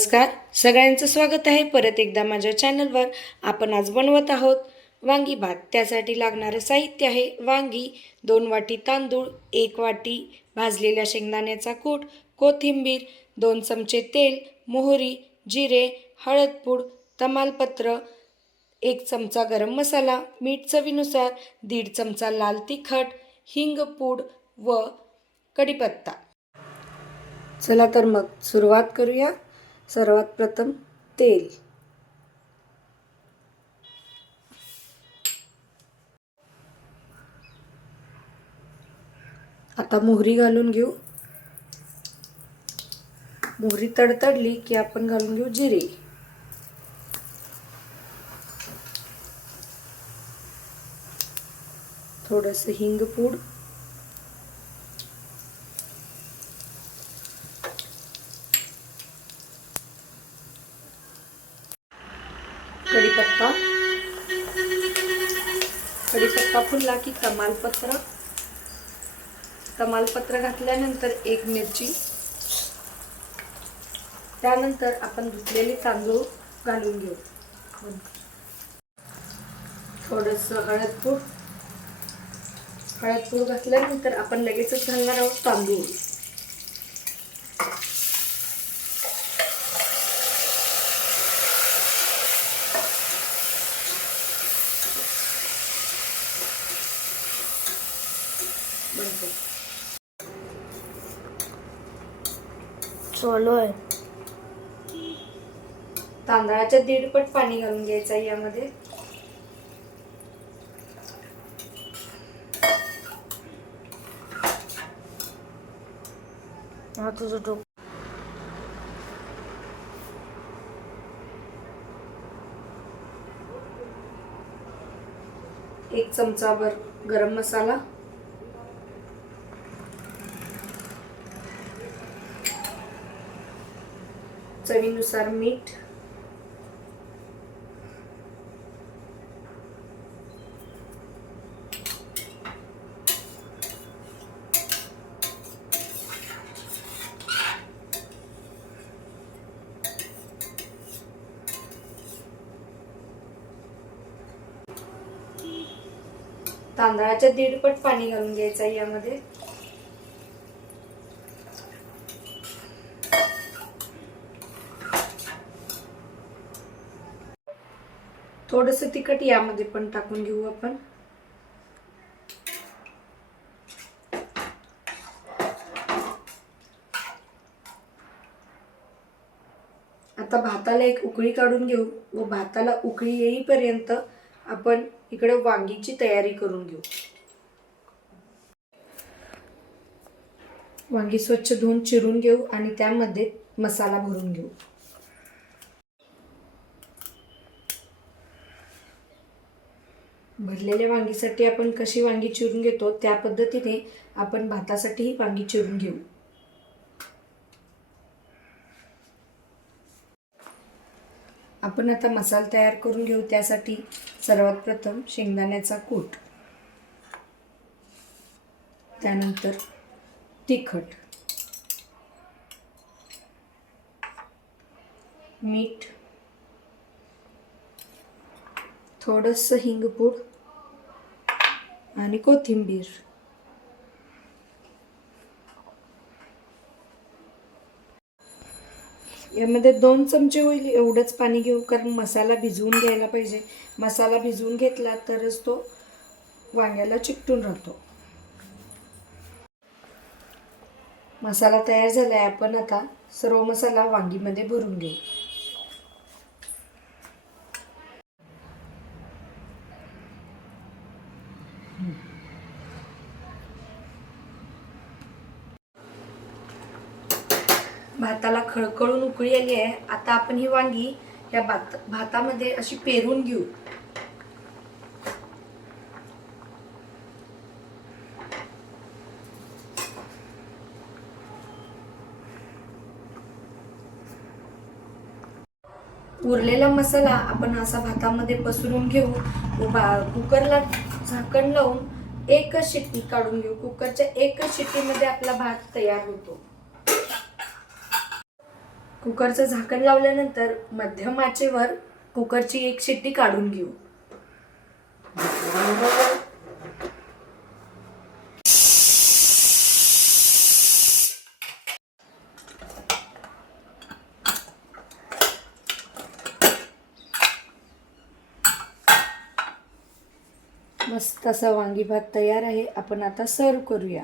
नमस्कार, सगळ्यांचं स्वागत आहे परत एकदा माझ्या चॅनलवर. आपण आज बनवत आहोत वांगी भात. त्यासाठी लागणारं साहित्य आहे वांगी, 2 वाटी तांदूळ, 1 वाटी भाजलेल्या शेंगदाण्याचा कूट, कोथिंबीर, 2 चमचे तेल, मोहरी, जिरे, हळदपूड, तमालपत्र, 1 चमचा गरम मसाला, मीठ चवीनुसार, 1.5 चमचा लाल तिखट, हिंगपूड व कढीपत्ता. चला तर मग सुरुवात करूया. सर्वात प्रथम तेल, आता मोहरी घालून घेऊ. मोहरी तडतडली की आपण घालून घेऊ जिरे, थोडंसं हिंगपूड, कढीपत्ता. कढीपत्ता फुलला की तमालपत्र घातल्यानंतर 1 मिरची, त्यानंतर आपण धुतलेले तांदूळ घालून घेऊ. थोडंसं हळदपूड घातल्यानंतर आपण लगेचच घालणार आहोत तांदूळ. चालू आहे. तांदळाच्या 1.5 पट पाणी घालून घ्यायचं आहे यामध्ये. हा तुझं डोक. 1 चमचाभर गरम मसाला, चवीनुसार मीठ, तांदळाच्या 1.5 पट पाणी घालून घ्यायचं आहे यामध्ये. थोडंसं तिखट यामध्ये पण टाकून घेऊ आपण. आता भाताला 1 उकळी काढून घेऊ व भाताला उकळी येईपर्यंत आपण इकडे वांगीची तयारी करून घेऊ. वांगी स्वच्छ धुवून चिरून घेऊ आणि त्यामध्ये मसाला भरून घेऊ. भरलेल्या वांगीसाठी आपण कशी वांगी चिरून घेतो त्या पद्धतीने आपण भातासाठीही वांगी चिरून घेऊ. आपण आता मसाला तयार करून घेऊ. त्यासाठी सर्वात प्रथम शेंगदाण्याचा कूट, त्यानंतर तिखट, मीठ, थोडंसं हिंगपूड आणि कोथिंबीर. यामध्ये 2 चमचे होईल एवढंच पाणी घेऊ, कारण मसाला भिजवून घ्यायला पाहिजे. मसाला भिजवून घेतला तरच तो वांग्याला चिकटून राहतो. मसाला तयार झाला आहे. आपण आता सर्व मसाला वांगीमध्ये भरून घेऊ. भाताला खळखळून उकळी आली आहे. आता आपण ही वांगी या भातामध्ये अशी पेरून घेऊ. उरलेला मसाला आपण असा भातामध्ये पसरून घेऊ व कुकरला झाकण लावून 1च शिट्टी काढून घेऊ. कुकरच्या 1च शिट्टीमध्ये आपला भात तयार होतो. कुकरचं झाकण लावल्यानंतर मध्यम आचेवर कुकरची एक शिट्टी काढून घेऊ. मस्त असा वांगी भात तयार आहे. आपण आता सर्व करूया.